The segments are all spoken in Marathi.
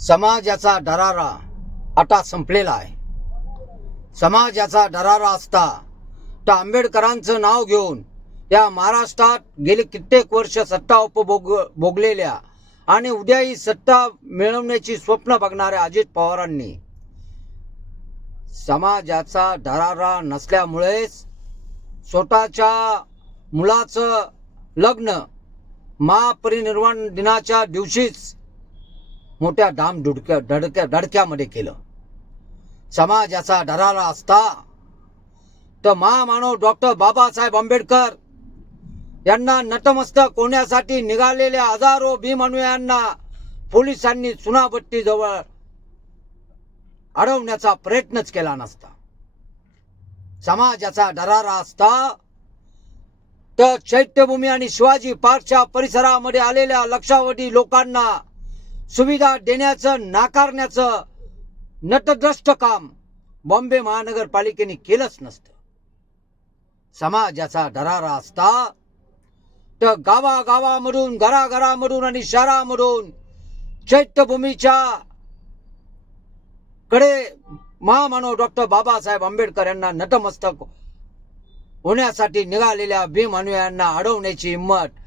समाजाचा दरारा आता संपलेला आहे. समाजाचा दरारा असता तर आंबेडकरांचं नाव घेऊन या महाराष्ट्रात गेली कित्येक वर्ष सत्ता भोगलेल्या आणि उद्याही सत्ता मिळवण्याची स्वप्न बघणाऱ्या अजित पवारांनी समाजाचा दरारा नसल्यामुळेच स्वतःच्या मुलाचं लग्न महापरिनिर्वाण दिनाच्या दिवशीच मोठ्या धडक्यामध्ये केलं. समाजाचा दरारा असता तर महामानव डॉक्टर बाबासाहेब आंबेडकर यांना नतमस्तक होण्यासाठी निघालेल्या हजारो भीमअनुयायांना पोलिसांनी चुनाभट्टी जवळ अडवण्याचा प्रयत्नच केला नसता. समाजाचा दरारा असता तर चैत्यभूमी आणि शिवाजी पार्कच्या परिसरामध्ये आलेल्या लक्षावधी लोकांना सुविधा देण्याचं नाकारण्याचं नतद्रष्ट काम बॉम्बे महानगरपालिकेने केलंच नसतं. समाजाचा दरारा असता तर गावागावामधून घराघरामधून आणि शहरामधून चैत्यभूमीच्या कडे महामानव डॉक्टर बाबासाहेब आंबेडकर यांना नतमस्तक होण्यासाठी निघालेल्या भीम अनुयायांना अडवण्याची हिंमत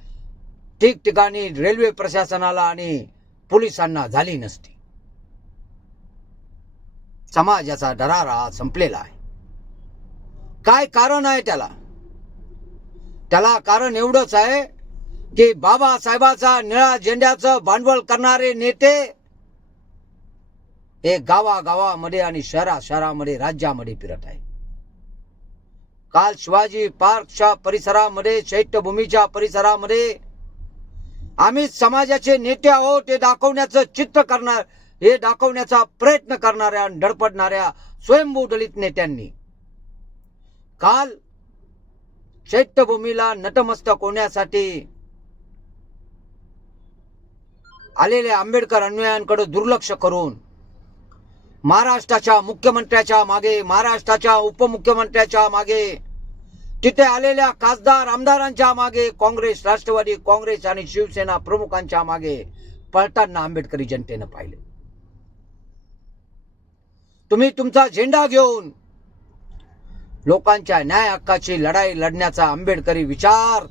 ठिकठिकाणी रेल्वे प्रशासनाला आणि पोलिसांना झाली नसती. समाजाचा दरारा संपलेला आहे. काय कारण आहे त्याला? कारण एवढंच आहे की बाबासाहेबाचा निळा झेंड्याचं भांडवल करणारे नेते हे गावागावामध्ये आणि शहरामध्ये राज्यामध्ये फिरत आहे. काल शिवाजी पार्कच्या परिसरामध्ये चैत्यभूमीच्या परिसरामध्ये आम्ही समाजाचे नेते आहोत हे दाखवण्याचं हे दाखवण्याचा प्रयत्न करणाऱ्या आणि धडपडणाऱ्या स्वयंभू दलित नेत्यांनी काल चैत्यभूमीला नतमस्तक होण्यासाठी आलेल्या आंबेडकर अनुयायांकडे दुर्लक्ष करून महाराष्ट्राच्या मुख्यमंत्र्याच्या मागे, महाराष्ट्राच्या उपमुख्यमंत्र्याच्या मागे, तिथे आलेल्या खासदार आमदारांच्या मागे काँग्रेस, राष्ट्रवादी काँग्रेस आणि शिवसेना प्रमुखांच्या मागे पळताना आंबेडकरी जनतेनं पाहिले. तुम्ही तुमचा झेंडा घेऊन लोकांच्या न्याय हक्काची लढाई लढण्याचा आंबेडकरी विचार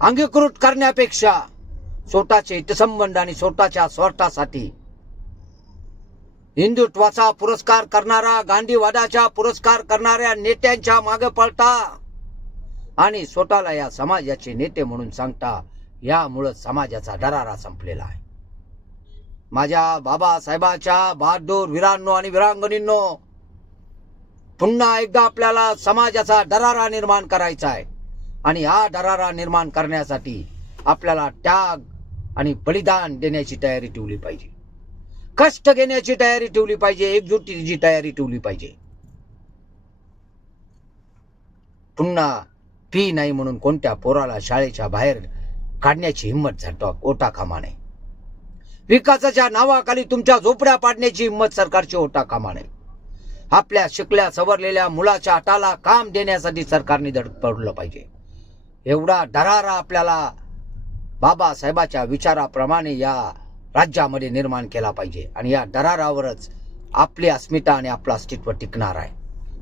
अंगीकृत करण्यापेक्षा स्वतःचे हितसंबंध आणि स्वतःच्या स्वार्थासाठी हिंदुत्वाचा पुरस्कार करणारा, गांधीवादाचा पुरस्कार करणाऱ्या नेत्यांच्या मागे पळता आणि स्वतःला या समाजाचे नेते म्हणून सांगता, यामुळे समाजाचा दरारा संपलेला आहे. माझ्या बाबासाहेबाच्या बहादूर वीरांनो आणि वीरांगणींनो, पुन्हा एकदा आपल्याला समाजाचा दरारा निर्माण करायचा आहे आणि हा दरारा निर्माण करण्यासाठी आपल्याला त्याग आणि बलिदान देण्याची तयारी ठेवली पाहिजे, कष्ट घेण्याची तयारी ठेवली पाहिजे, एकजुटीची तयारी ठेवली पाहिजे. पुन्हा फी नाही म्हणून कोणत्या पोराला शाळेच्या बाहेर काढण्याची हिंमत होता कामा नये. विकासाच्या नावाखाली तुमच्या झोपड्या पाडण्याची हिंमत सरकारची होता कामा नये. आपल्या शिकल्या सवरलेल्या मुलाच्या हाताला काम देण्यासाठी सरकारने धडपडलं पाहिजे. एवढा दरारा आपल्याला बाबासाहेबाच्या विचाराप्रमाणे या राज्यामध्ये निर्माण केला पाहिजे आणि या दरारावरच आपली अस्मिता आणि आपलं अस्तित्व टिकणार आहे.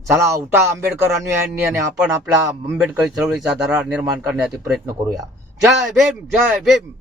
चला, उठा आंबेडकर अनुयायांनी आणि आपण आपल्या आंबेडकरी चळवळीचा दरार निर्माण करण्याचा प्रयत्न करूया. जय भीम, जय भीम.